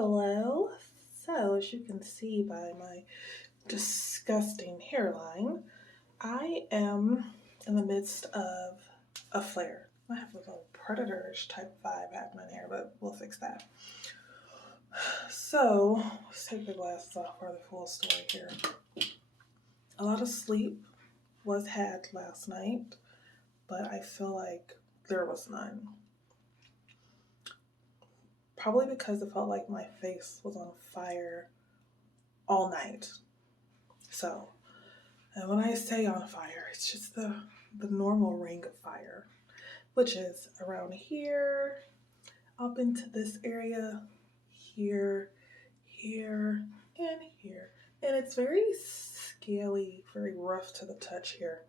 Hello. So, as you can see by my disgusting hairline, I am in the midst of a flare. I have a little predator-ish type vibe happening here, but we'll fix that. So, let's take the glasses off for the full story here. A lot of sleep was had last night, but I feel like there was none. Probably because it felt like my face was on fire all night. So, and when I say on fire, it's just the normal ring of fire, which is around here, up into this area, here, here, and here. And it's very scaly, very rough to the touch here.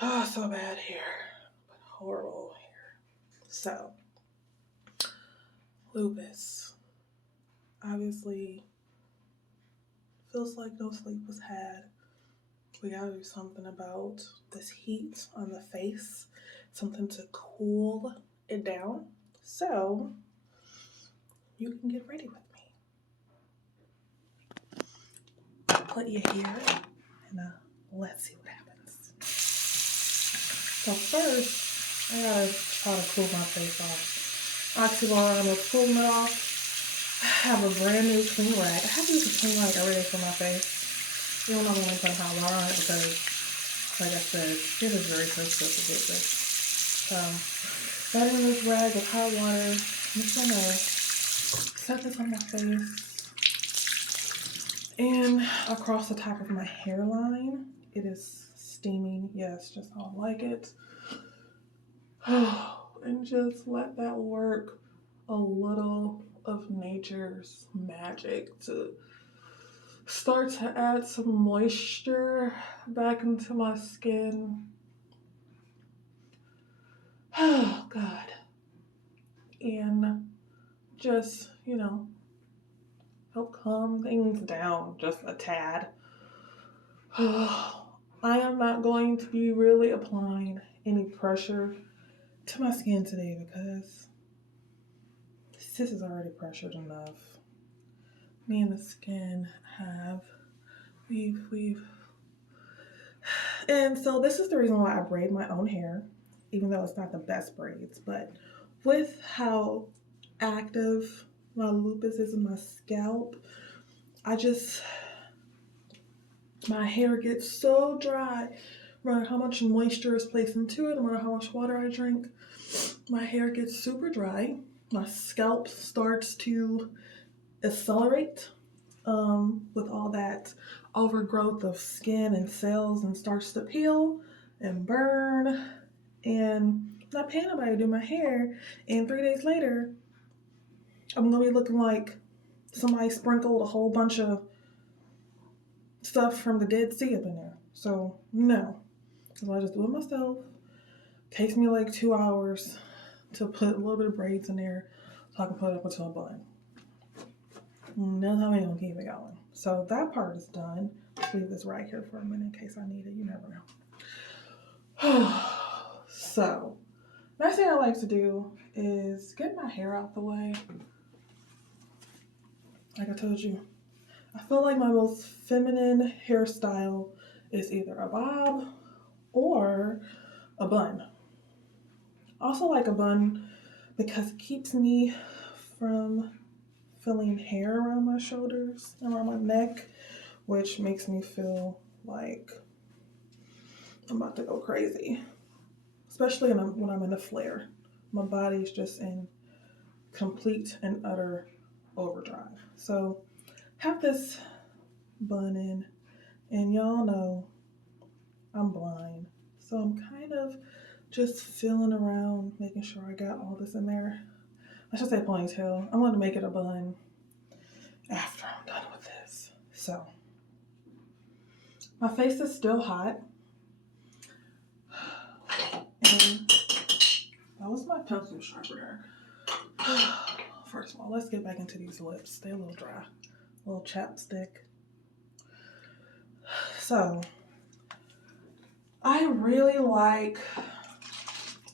Oh, so bad here, but horrible here. So, lupus. Obviously, feels like no sleep was had. We gotta do something about this heat on the face, something to cool it down. So, you can get ready with me. I'll put you here and let's see what happens. So first, I gotta try to cool my face off. Oxybar, I'm cooling it off. I have a brand new clean rag. I have to use a clean rag every day for my face. Even though I'm only putting hot water on it because, like I said, it is very sensitive to get this. So, adding this rag of hot water, I'm just gonna set this on my face and across the top of my hairline. It is steaming, yes, just how I like it. And just let that work a little of nature's magic to start to add some moisture back into my skin. Oh, God. And just, help calm things down just a tad. I am not going to be really applying any pressure to my skin today because this is already pressured enough. Me and the skin we've. And so this is the reason why I braid my own hair, even though it's not the best braids, but with how active my lupus is in my scalp, my hair gets so dry, no matter how much moisture is placed into it, no matter how much water I drink, my hair gets super dry. My scalp starts to accelerate with all that overgrowth of skin and cells and starts to peel and burn. And I'm not paying nobody to do my hair. And 3 days later, I'm going to be looking like somebody sprinkled a whole bunch of stuff from the Dead Sea up in there. So, no. So I just do it myself. Takes me like 2 hours to put a little bit of braids in there so I can put it up into a bun. And that's how I'm going to keep it going. So that part is done. Let's leave this right here for a minute in case I need it. You never know. So, next thing I like to do is get my hair out the way. Like I told you, I feel like my most feminine hairstyle is either a bob or a bun. Also like a bun because it keeps me from feeling hair around my shoulders and around my neck, which makes me feel like I'm about to go crazy, especially when I'm in a flare. My body's just in complete and utter overdrive. So have this bun in, and y'all know I'm blind, so I'm kind of just feeling around, making sure I got all this in there. I should say ponytail. I'm going to make it a bun after I'm done with this. So my face is still hot, and that was my pencil sharpener. First of all, let's get back into these lips. They're a little dry. A little chapstick. So, I really like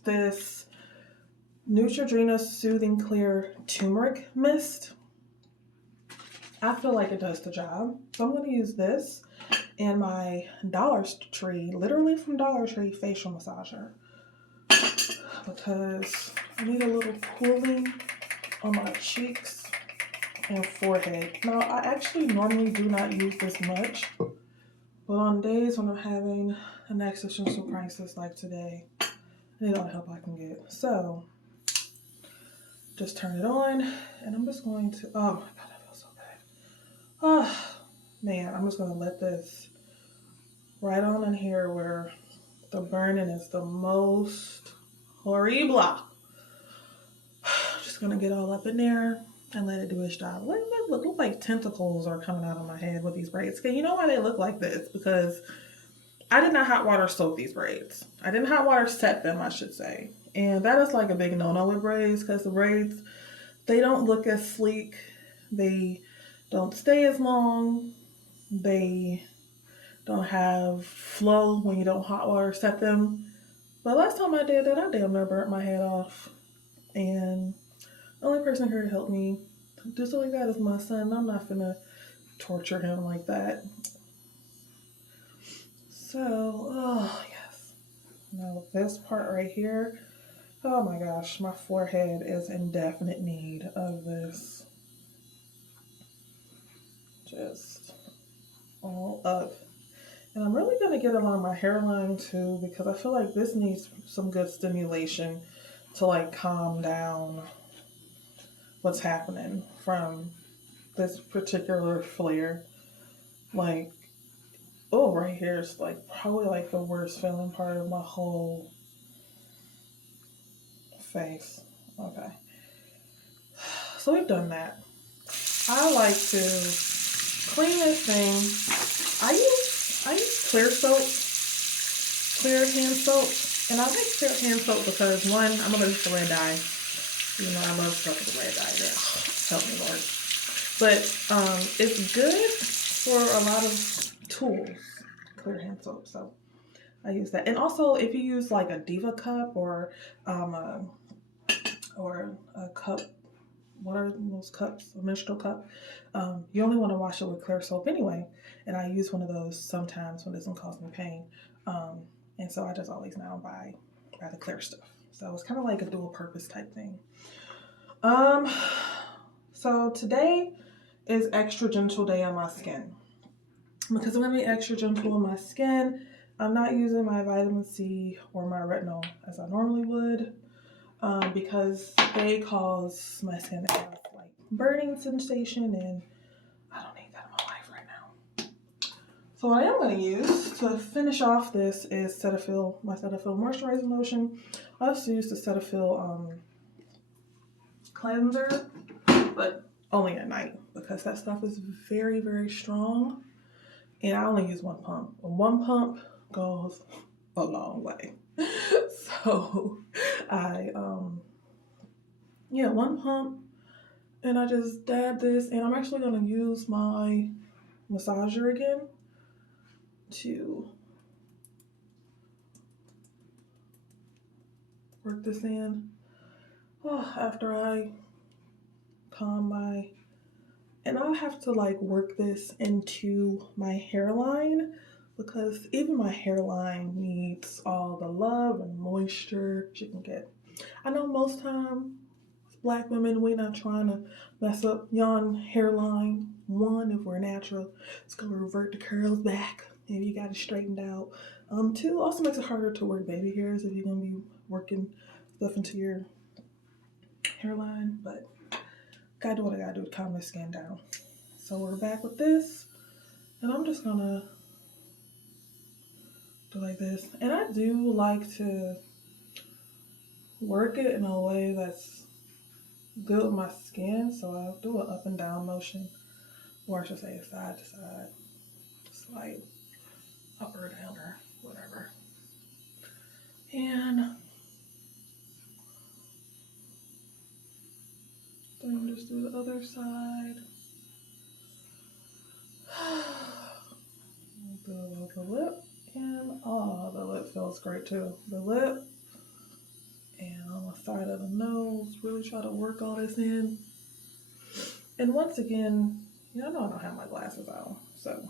this Neutrogena Soothing Clear Turmeric Mist. I feel like it does the job. So I'm going to use this and my Dollar Tree, literally from Dollar Tree, facial massager. Because I need a little cooling on my cheeks and forehead. Now, I actually normally do not use this much, but on days when I'm having an existential crisis like today, I need all the help I can get. So, just turn it on, and I'm just going to, oh my God, that feels so bad. Oh, man, I'm just going to let this right on in here where the burning is the most horrible. Just going to get all up in there and let it do its job. Look like tentacles are coming out of my head with these braids. Okay, you know why they look like this? Because I did not hot water soak these braids. I didn't hot water set them, I should say. And that is like a big no-no with braids, because the braids, they don't look as sleek. They don't stay as long. They don't have flow when you don't hot water set them. But last time I did that, I damn near burnt my head off. And the only person here to help me do something like that is my son. I'm not gonna torture him like that. So, oh yes. Now this part right here, oh my gosh, my forehead is in definite need of this. Just all up. And I'm really gonna get along my hairline too, because I feel like this needs some good stimulation to like calm down what's happening from this particular flare. Like, oh, right here is like probably like the worst feeling part of my whole face. Okay. So we've done that. I like to clean this thing. I use clear soap, clear hand soap. And I like clear hand soap because one, I'm allergic to red dye. You know, I love stuff with red dye there. Help me, Lord. But it's good for a lot of tools, clear hand soap. So I use that. And also, if you use like a Diva cup or a cup, what are those cups? A menstrual cup. You only want to wash it with clear soap anyway. And I use one of those sometimes when it doesn't cause me pain. And so I just always now buy the clear stuff. So it's kind of like a dual purpose type thing. So today is extra gentle day on my skin. Because I'm going to be extra gentle on my skin, I'm not using my vitamin C or my retinol as I normally would, because they cause my skin to have like burning sensation, and I don't need that in my life right now. So what I am going to use to finish off this is Cetaphil, my Cetaphil moisturizing lotion. I also use the Cetaphil cleanser, but only at night because that stuff is very, very strong. And I only use one pump. One pump goes a long way. So one pump, and I just dab this, and I'm actually gonna use my massager again to work this in. After I calm my, and I'll have to like work this into my hairline, because even my hairline needs all the love and moisture she can get. I know most time, Black women, we're not trying to mess up yon hairline. One, if we're natural, it's gonna revert the curls back if you got it straightened out. Two, also makes it harder to work baby hairs if you're gonna be working stuff into your hairline, but gotta do what I gotta do to calm my skin down. So we're back with this, and I'm just gonna do like this. And I do like to work it in a way that's good with my skin, so I'll do an up and down motion, or I should say side to side, just like up or down or whatever. And then just do the other side. Do the lip, and the lip feels great too. The lip and on the side of the nose, really try to work all this in. And once again, Y'all know I don't have my glasses on, so.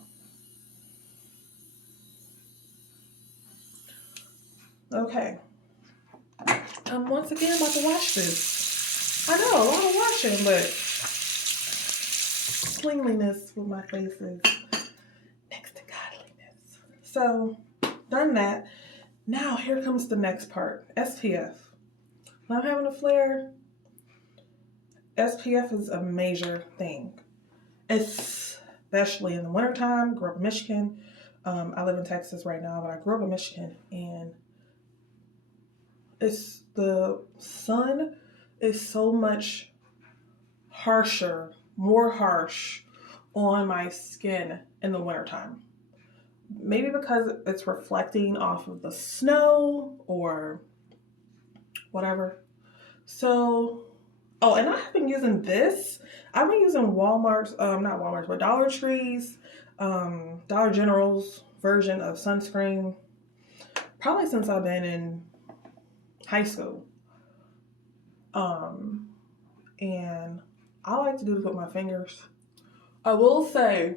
Okay. I'm once again about to wash this. I know, a lot of washing, but cleanliness with my face is next to godliness. So, done that. Now, here comes the next part, SPF. When I'm having a flare, SPF is a major thing, especially in the wintertime. Grew up in Michigan. I live in Texas right now, but I grew up in Michigan, and the sun is so much harsher, more harsh on my skin in the wintertime. Maybe because it's reflecting off of the snow or whatever. So, oh, and I've been using this. I've been using Walmart's, not Walmart's, but Dollar Tree's, Dollar General's version of sunscreen probably since I've been in high school. And I like to do this with my fingers. I will say,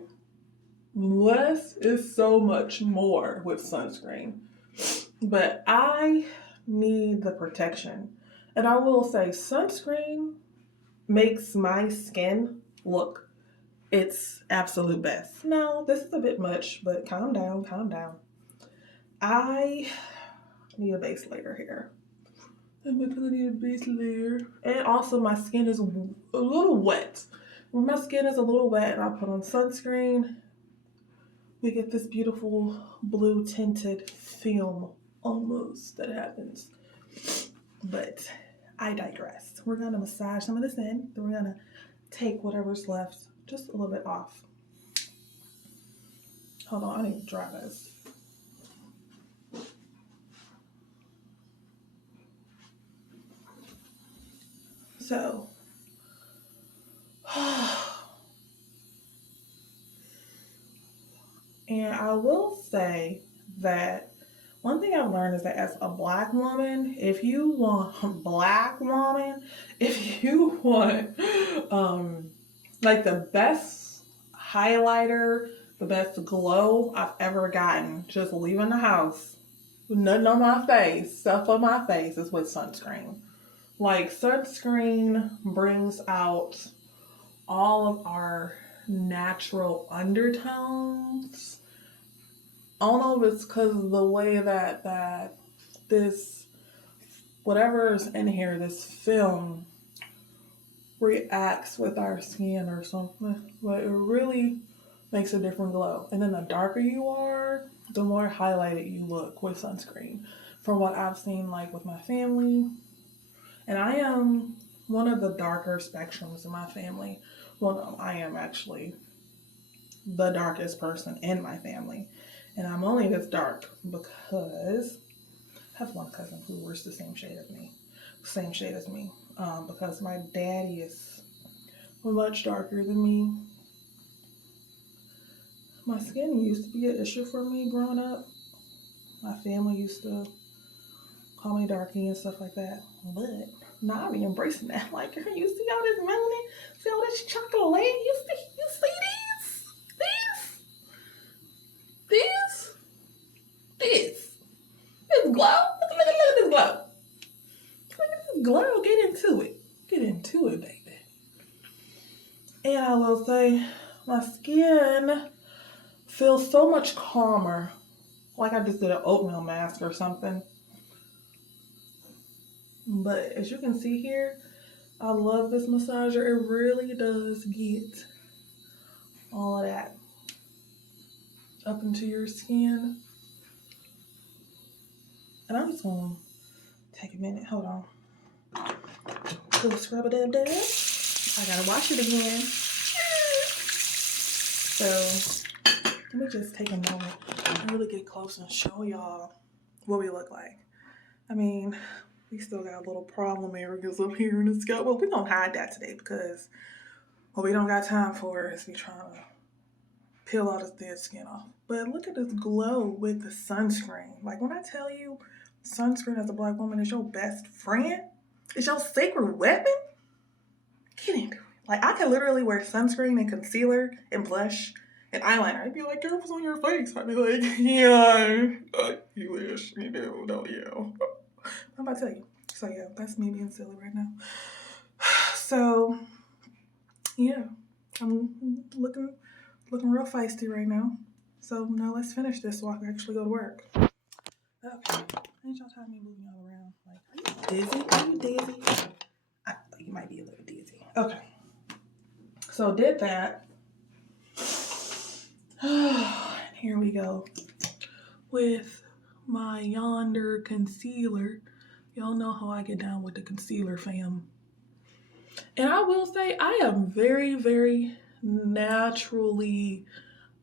less is so much more with sunscreen, but I need the protection. And I will say, sunscreen makes my skin look its absolute best. Now, this is a bit much, but calm down, calm down. I need a base layer here. Because I need a base layer. And also my skin is a little wet. When my skin is a little wet and I put on sunscreen, we get this beautiful blue tinted film almost that happens. But I digress. We're gonna massage some of this in. Then we're gonna take whatever's left just a little bit off. Hold on, I need to dry this. So, and I will say that one thing I've learned is that as a black woman, if you want like the best highlighter, the best glow I've ever gotten, just leaving the house, nothing on my face, stuff on my face, is with sunscreen. Like, sunscreen brings out all of our natural undertones. I don't know if it's because of the way that this, whatever is in here, this film reacts with our skin or something, but it really makes a different glow. And then the darker you are, the more highlighted you look with sunscreen. From what I've seen, like with my family, and I am one of the darker spectrums in my family. Well, no, I am actually the darkest person in my family. And I'm only this dark because I have one cousin who wears the same shade as me. Because my daddy is much darker than me. My skin used to be an issue for me growing up. My family used to call me darky and stuff like that. But now I be embracing that. Like, you see all this melanin? See all this chocolate? You see this glow? Look at this glow. Look at this glow. Get into it, baby. And I will say, my skin feels so much calmer. Like I just did an oatmeal mask or something. But as you can see here, I love this massager. It really does get all of that up into your skin. And I'm just gonna take a minute. Hold on. Little scrub it up there. I gotta wash it again. So let me just take a moment and really get close and show y'all what we look like. I mean, we still got a little problem areas up here in the scalp. Well, we gonna hide that today because what we don't got time for is we trying to peel all this dead skin off. But look at this glow with the sunscreen. Like, when I tell you sunscreen as a black woman is your best friend, it's your sacred weapon, get into it. Like, I could literally wear sunscreen and concealer and blush and eyeliner. I'd be like, girl, what's on your face? I'd be like, yeah, you wish you do, don't you? I'm about to tell you. So, yeah, that's me being silly right now. So, yeah, I'm looking real feisty right now. So, now let's finish this so I can actually go to work. Okay. Ain't y'all tired of me moving y'all around? Like, are you dizzy? Are you dizzy? You might be a little dizzy. Okay. So did that. Here we go with my yonder concealer. Y'all know how I get down with the concealer, fam. And I will say I am very, very naturally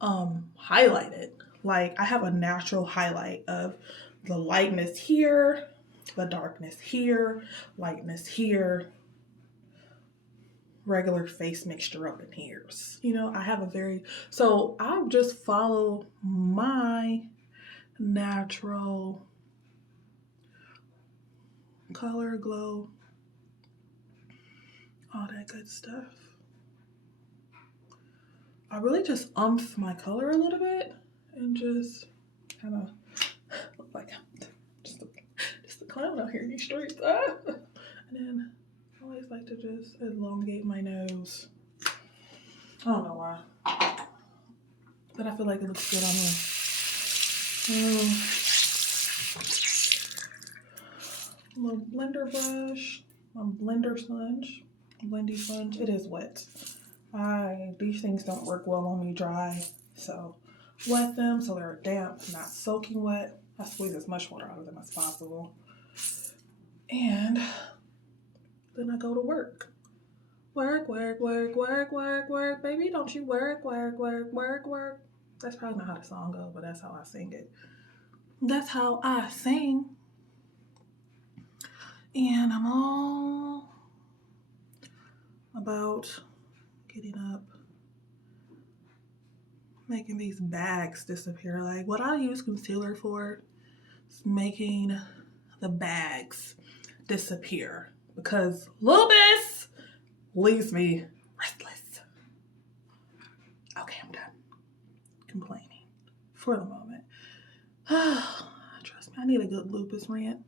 highlighted. Like, I have a natural highlight of the lightness here, the darkness here, lightness here, regular face mixture up in here. You know, I have a so I just follow my natural color, glow, all that good stuff. I really just my color a little bit and just kind of look like just a clown out here in these streets. And then I always like to just elongate my nose. I don't know why, but I feel like it looks good on me. Little blender brush, blender sponge, blendy sponge. It is wet. These things don't work well on me dry, so wet them so they're damp, not soaking wet. I squeeze as much water out of them as possible, and then I go to work. Work, work, work, work, work, work, baby, don't you work, work, work, work, work. That's probably not how the song goes, but that's how I sing it. That's how I sing. And I'm all about getting up, making these bags disappear. Like, what I use concealer for is making the bags disappear, because Lupus leaves me restless. Okay, I'm done complaining for the moment. Trust me, I need a good Lupus rant.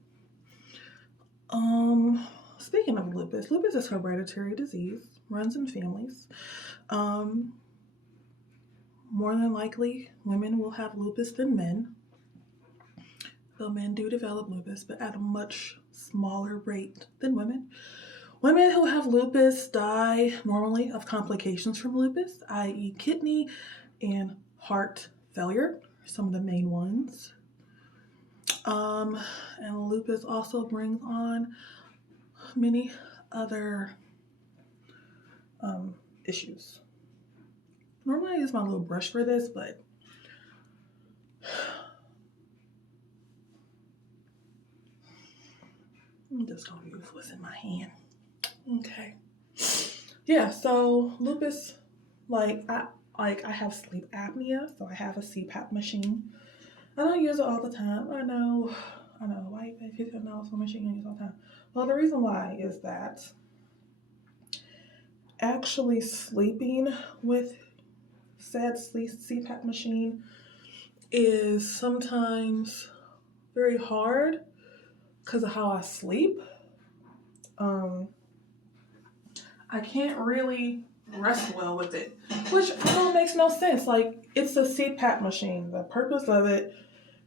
Speaking of lupus is a hereditary disease, runs in families. More than likely, women will have lupus than men. Though men do develop lupus, but at a much smaller rate than women. Women who have lupus die normally of complications from lupus, i.e. kidney and heart failure, some of the main ones. And lupus also brings on many other issues. Normally I use my little brush for this, but I'm just gonna use what's in my hand. Okay. Yeah, so lupus, I have sleep apnea, so I have a CPAP machine. I don't use it all the time. I know, why you pay $15 for a machine you use all the time? Well, the reason why is that actually sleeping with said CPAP machine is sometimes very hard because of how I sleep. I can't really rest well with it, which makes no sense. Like, it's a CPAP machine. The purpose of it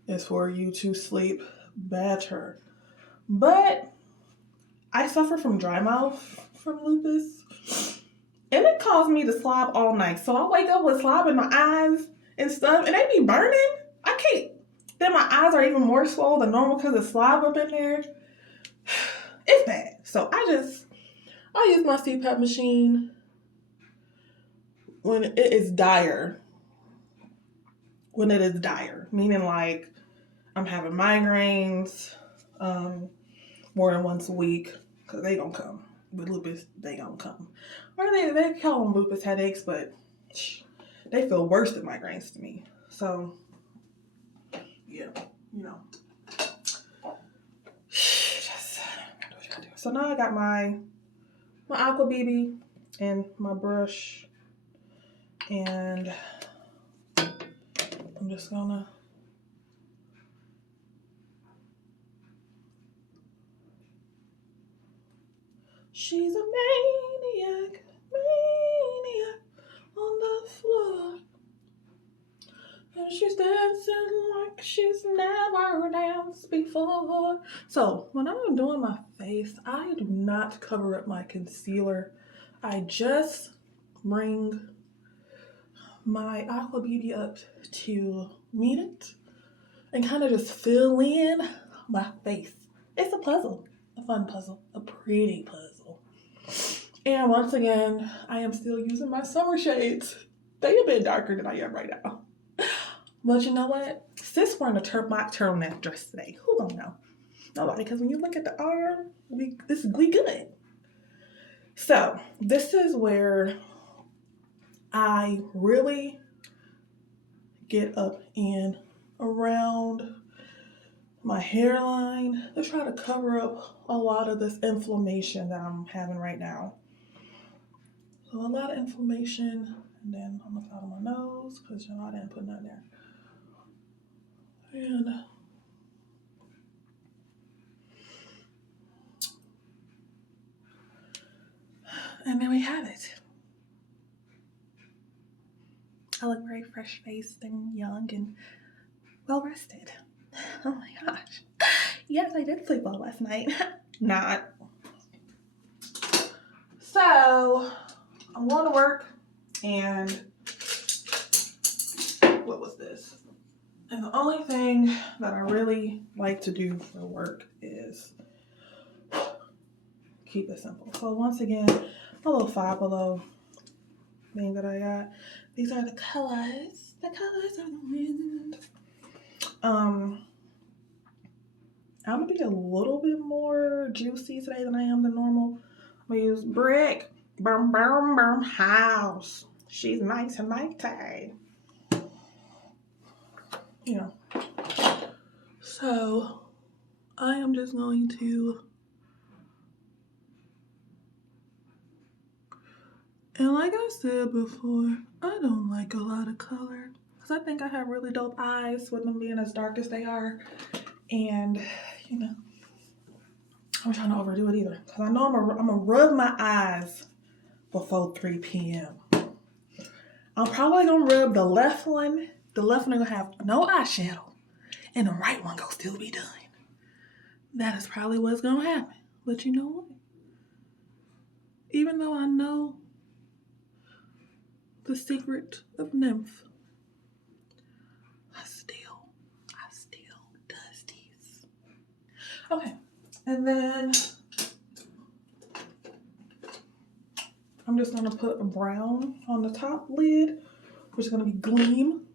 is for you to sleep better. But I suffer from dry mouth from lupus, and it caused me to slob all night. So I wake up with slob in my eyes and stuff, and they be burning. I can't. Then my eyes are even more swollen than normal because of slob up in there. It's bad. So I use my CPAP machine when it is dire. When it is dire, meaning like I'm having migraines more than once a week, because they gonna come. With lupus, they gonna come. Or they call them lupus headaches, but they feel worse than migraines to me. So, yeah, just gotta do what you gotta do. So now I got my Aqua BB in my brush, and I'm just gonna she's a maniac, maniac on the floor. And she's dancing like she's never danced before. So when I'm doing my face, I do not cover up my concealer. I just bring my Aqua Beauty up to meet it and kind of just fill in my face. It's a puzzle, a fun puzzle, a pretty puzzle. And once again, I am still using my summer shades. They a bit darker than I am right now. But you know what? Sis wearing a mock turtleneck dress today. Who gonna know? Nobody, because when you look at the arm, we good. So this is where I really get up and around my hairline to try to cover up a lot of this inflammation that I'm having right now. So a lot of inflammation, and then on the side of my nose, because you know I didn't put nothing there. And then we have it. I look very fresh-faced and young and well-rested. Oh my gosh. Yes, I did sleep well last night. Not. So, I'm going to work, and what was this? And the only thing that I really like to do for work is keep it simple. So once again, a little Five Below thing that I got. These are the colors of the wind. I'm gonna be a little bit more juicy today than I am than normal. I'm gonna use Brick House. She's nice and mighty. You know. So I am just going to, and like I said before, I don't like a lot of color because I think I have really dope eyes with them being as dark as they are. And, you know, I'm trying to overdo it either because I know I'm gonna rub my eyes before 3 p.m. I'm probably gonna rub the left one. The left one gonna have no eyeshadow, and the right one gonna still be done. That is probably what's gonna happen. But you know what? Even though I know the secret of nymph, I still does these. Okay, and then I'm just gonna put a brown on the top lid, which is gonna be gleam,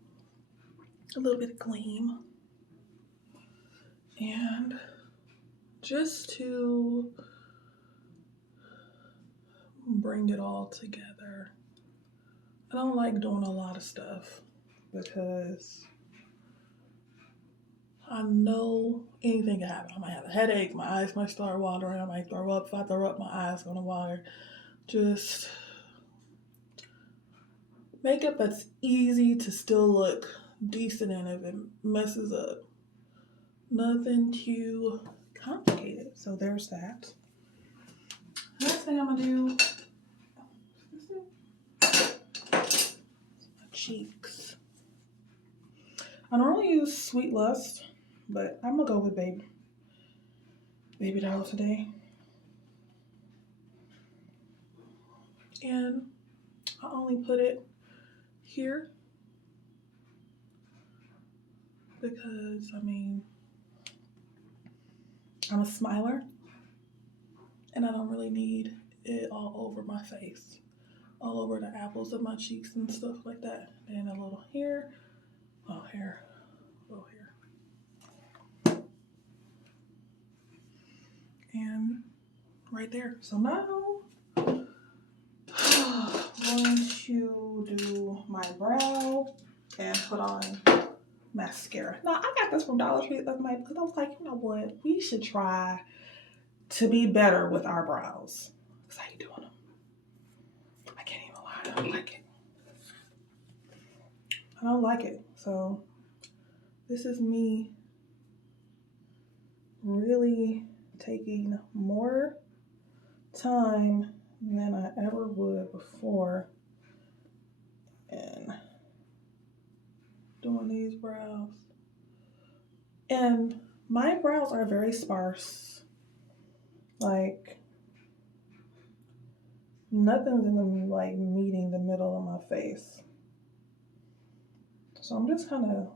a little bit of gleam, and just to bring it all together. I don't like doing a lot of stuff because I know anything can happen. I might have a headache, my eyes might start watering, I might throw up. If I throw up, my eyes gonna water. Just makeup that's easy to still look decent in if it messes up. Nothing too complicated. So there's that. Next thing I'm gonna do is my cheeks. I normally use Sweet Lust, but I'm gonna go with Baby Doll today. And I only put it here because, I mean, I'm a smiler and I don't really need it all over my face, all over the apples of my cheeks and stuff like that. And a little here, a little here. And right there. So now I'm going to do my brow and put on mascara. Now I got this from Dollar Tree last night because I was like, you know what? We should try to be better with our brows. How you doing them? like it. So this is me really taking more time than I ever would before and doing these brows. And my brows are very sparse. Like nothing's in them like meeting the middle of my face. So I'm just kind of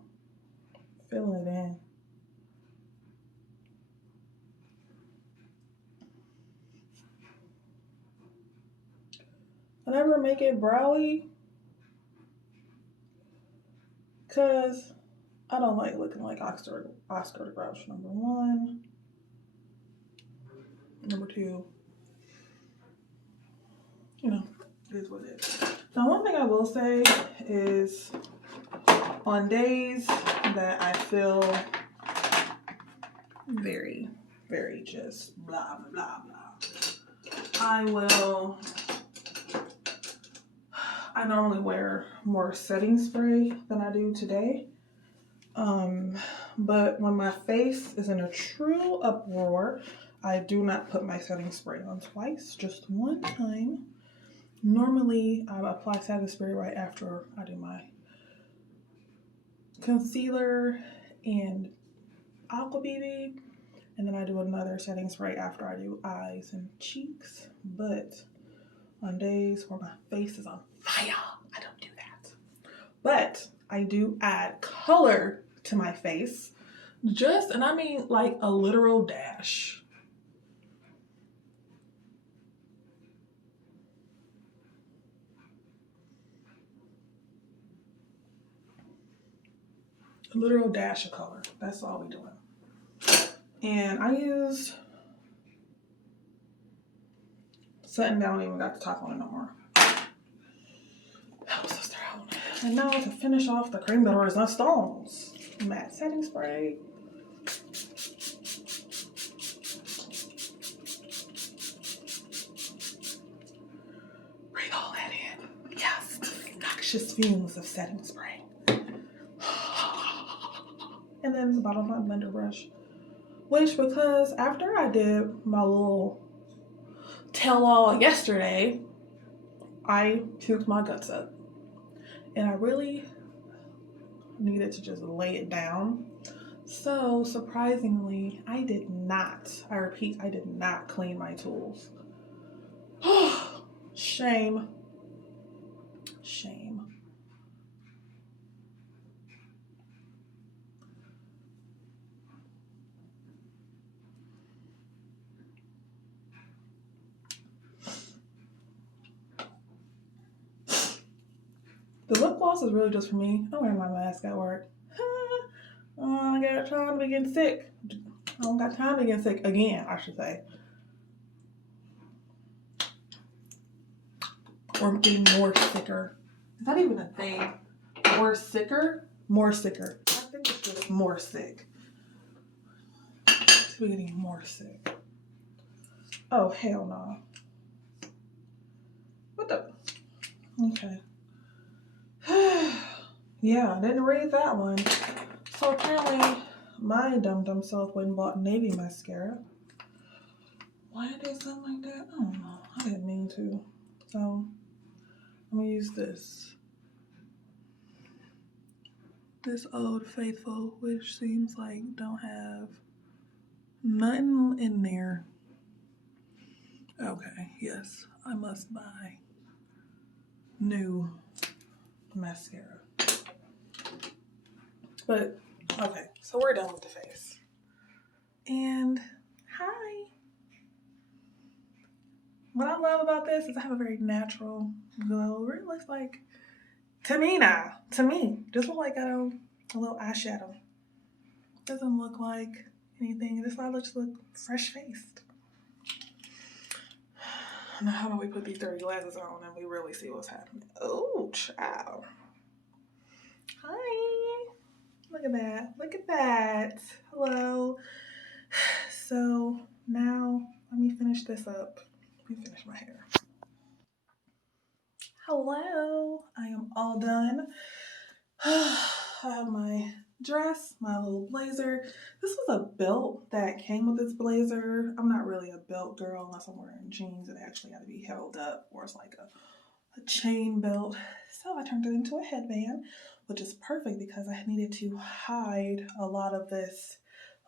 filling it in. I never make it browy because I don't like looking like Oscar the Grouch, number one. Number two, you know, it is what it is. Now, one thing I will say is on days that I feel very, very just blah, blah, blah, I normally wear more setting spray than I do today. But when my face is in a true uproar, I do not put my setting spray on twice, just one time. Normally, I apply setting spray right after I do my concealer and aqua BB, and then I do another setting spray after I do eyes and cheeks. But on days where my face is on fire, I don't do that. But I do add color to my face, and I mean like a literal dash. A literal dash of color. That's all we're doing. And I use setting down, even got the top on it no more. Oh, sister, and now to finish off the cream butter is not stones. Matte setting spray. Breathe all that in. Yes, noxious fumes of setting spray. And then the bottom of my blender brush. Which, because after I did my little tell-all yesterday, I puked my guts up. And I really needed to just lay it down. So, surprisingly, I did not clean my tools. Shame. Shame. The lip gloss is really just for me. I'm wearing my mask at work. I got time to be getting sick. I don't got time to get sick again, I should say. Or getting more sicker. Is that even a thing? More sicker? More sicker. I think it's just more sick. We're getting more sick. Oh, hell no. What the? Okay. Yeah, I didn't read that one. So apparently, my dumb self went and bought navy mascara. Why did they sound like that? I don't know. I didn't mean to. So, I'm gonna use this. This Old Faithful, which seems like don't have nothing in there. Okay, yes, I must buy new mascara. But, okay, so we're done with the face. And, hi. What I love about this is I have a very natural glow. It really looks like, to me, just look like I got a little eyeshadow. Doesn't look like anything. This I just look fresh-faced. Now, how do we put these dirty glasses on and we really see what's happening? Oh, child. Hi. Look at that. Look at that. Hello. So now let me finish this up. Let me finish my hair. Hello. I am all done. I have my dress, my little blazer. This was a belt that came with this blazer. I'm not really a belt girl unless I'm wearing jeans that actually have to be held up, or it's like a chain belt. So I turned it into a headband, which is perfect because I needed to hide a lot of this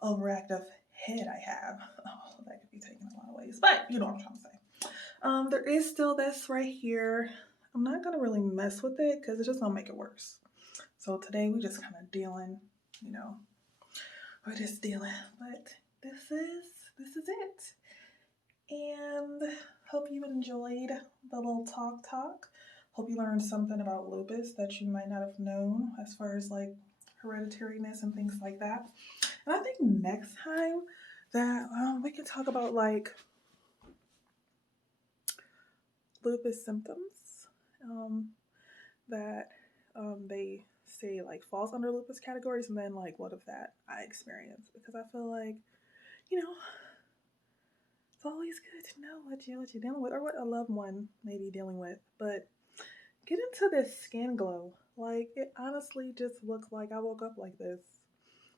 overactive head I have. Oh, that could be taken a lot of ways, but you know what I'm trying to say. There is still this right here. I'm not gonna really mess with it because it's just gonna make it worse. So today we just kind of dealing, you know, we're just dealing. But this is it. And hope you enjoyed the little talk. Hope you learned something about lupus that you might not have known as far as like hereditariness and things like that. And I think next time that we can talk about like lupus symptoms that they say like falls under lupus categories, and then like what of that I experienced, because I feel like, you know, it's always good to know what you're dealing with or what a loved one may be dealing with. But get into this skin glow. Like it honestly just looks like I woke up like this.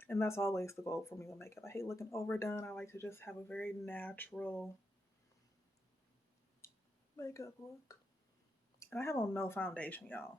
And that's always the goal for me with makeup. I hate looking overdone. I like to just have a very natural makeup look. And I have on no foundation, y'all.